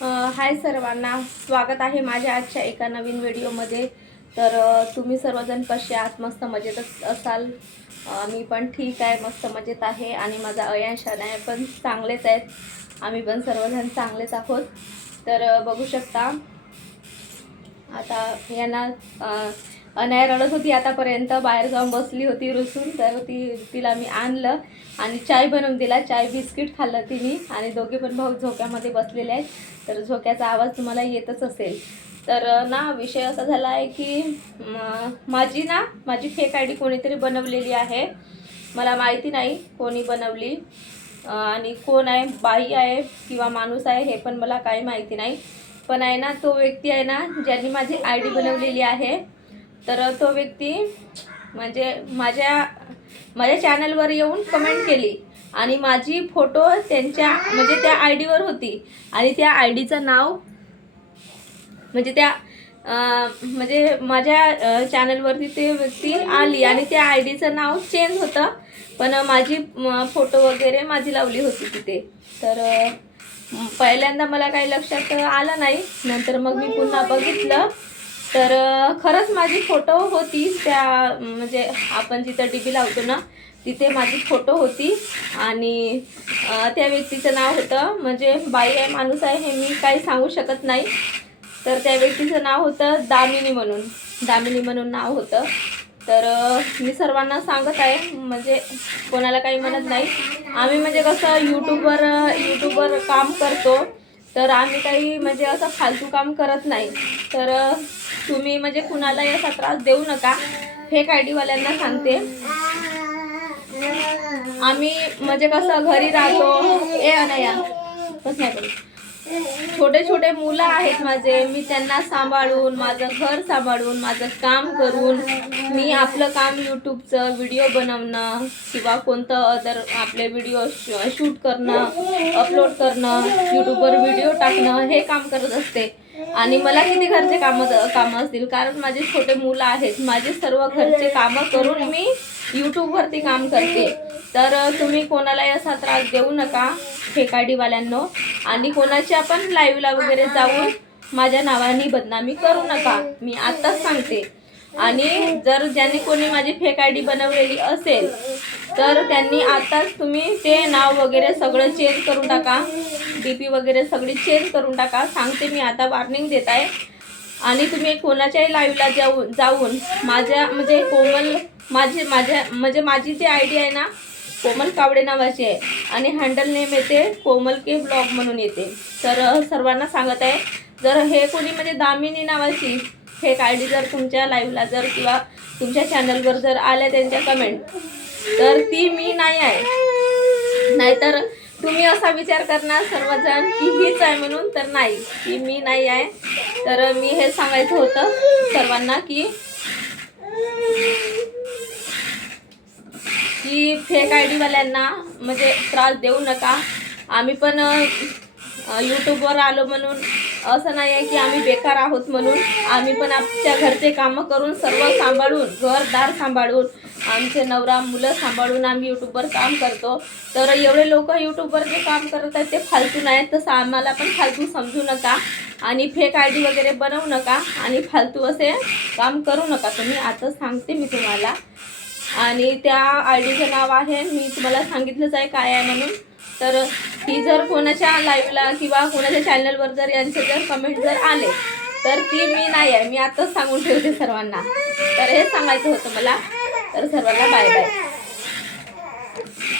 हाय सर्वांना स्वागत आहे माझ्या आजच्या एका नवीन व्हिडिओमध्ये. तर तुम्ही सर्वजण कसे आहात? मस्त मजेतच असाल? मी पण ठीक आहे मस्त मजेत आहे. आणि माझा अयांश अनाय पण चांगलेच आहेत. आम्ही पण सर्वजण चांगलेच आहोत. तर बघू शकता. आता यांना अनाया रडत होती आतापर्यंत बाहेर जाऊन बसली होती रुसून तर ती तिला मी आणलं आणि चाय बनवून दिला. चाय बिस्किट खाल्लं तिने आणि दोघे पण भाऊ झोक्यामध्ये बसलेले आहेत. तर झोक्याचा आवाज तुम्हाला येतच असेल. तर ना विषय असा झाला आहे की माझी ना माझी फेक आय डी कोणीतरी बनवलेली आहे. मला माहिती नाही कोणी बनवली. आणि कोण आहे बाई आहे किंवा माणूस आहे हे पण मला काही माहिती नाही. पण आहे ना तो व्यक्ती आहे ना ज्यांनी माझी आय डी बनवलेली आहे. तर तो व्यक्ती म्हणजे माझ्या माझ्या चॅनलवर येऊन कमेंट केली. आणि माझी फोटो त्यांच्या म्हणजे त्या आय डीवर होती. आणि त्या आय डीचं नाव म्हणजे त्या म्हणजे माझ्या चॅनलवरती ते व्यक्ती आली. आणि त्या आय डीचं नाव चेंज होतं. पण माझी फोटो वगैरे माझी लावली होती तिथे. तर पहिल्यांदा मला काही लक्षात आलं नाही. नंतर मग मी पुन्हा बघितलं. तर खरंच माझी फोटो होती त्या म्हणजे आपण जिथं डी बी लावतो ना तिथे माझी फोटो होती. आणि त्या व्यक्तीचं नाव होतं म्हणजे बाई आहे माणूस आहे हे मी काही सांगू शकत नाही. तर त्या व्यक्तीचं नाव होतं दामिनी म्हणून. दामिनी म्हणून नाव होतं. तर मी सर्वांना सांगत आहे म्हणजे कोणाला काही म्हणत नाही. आम्ही म्हणजे कसं यूट्यूबवर यूट्यूबवर काम करतो. तर आम्ही काही म्हणजे असं फालतू काम करत नाही. तर तुम्ही म्हणजे कुणाला याचा त्रास देऊ नका. हे आयडीवाल्यांना सांगते. आम्ही म्हणजे कसं घरी राहतो. ए अनया. कसं नाही करू छोटे छोटे मुलं आहेत माझे. मी त्यांना सांभाळून माझं घर सांभाळून माझं काम करून मी आपलं काम यूट्यूबचं व्हिडिओ बनवणं किंवा कोणतं अदर आपले व्हिडिओ शूट करणं अपलोड करणं यूट्यूबवर व्हिडिओ टाकणं हे काम करत असते. आणि मला किती घरचे कामं कामं असतील? कारण माझे छोटे मुलं आहेत. माझे सर्व घरचे कामं करून मी यूट्यूबवरती काम करते. तर तुम्ही कोणालाही असा त्रास देऊ नका फेकाडीवाल्यांनो आणि कोणाच्या पण लाईव्हला वगैरे जाऊन माझ्या नावाने बदनामी करू नका. मी आत्ताच सांगते. आणि जर ज्यांनी कोणी माझी फेक आय डी बनवलेली असेल तर त्यांनी आताच तुम्ही ते नाव वगैरे सगळं चेंज करून टाका. डी पी वगैरे सगळी चेंज करून टाका. सांगते मी आता वॉर्निंग देत आहे. आणि तुम्ही कोणाच्याही लाईव्हला जाऊन जाऊन माझ्या म्हणजे कोमल माझी माझ्या म्हणजे माझी जी आय डी आहे ना कोमल कावडे नावाची आहे. आणि हँडल नेम येते कोमल के ब्लॉग म्हणून येते. तर सर्वांना सांगत आहे जर हे कोणी म्हणजे दामिनी नावाची फेक आय डी जर तुमच्या लाईव्हला जर किंवा तुमच्या चॅनलवर जर आल्या त्यांच्या कमेंट तर ती मी नाही आहे. नाहीतर तुम्ही असा विचार करणार सर्वजण की हीच आहे म्हणून तर नाही की मी नाही आहे. तर मी हे सांगायचं होतं सर्वांना की की फेक आय डीवाल्यांना म्हणजे त्रास देऊ नका. आम्ही पण यूट्यूबवर आलो म्हणून. असं नाही आहे की आम्ही बेकार आहोत म्हणून. आम्ही पण आमच्या घरचे कामं करून सर्व सांभाळून घरदार सांभाळून आमचे नवरा मुलं सांभाळून आम्ही यूट्यूबवर काम करतो. तर एवढे लोक यूट्यूबवर जे काम करत आहेत ते फालतू नाहीत तसं आम्हाला पण फालतू समजू नका. आणि फेक आय डी वगैरे बनवू नका. आणि फालतू असे काम करू नका. तुम्ही आता सांगते मी तुम्हाला. आणि त्या आय डीचं नाव आहे. मी तुम्हाला सांगितलंच आहे काय आहे म्हणून. तर ती जर कोणाच्या लाईव्हला किंवा कोणाच्या चॅनलवर जर यांचे जर कमेंट जर आले तर ती मी नाही आहे. मी आताच सांगून ठेवते सर्वांना. तर हे सांगायचं होतं मला. तर सर्वांना बाय बाय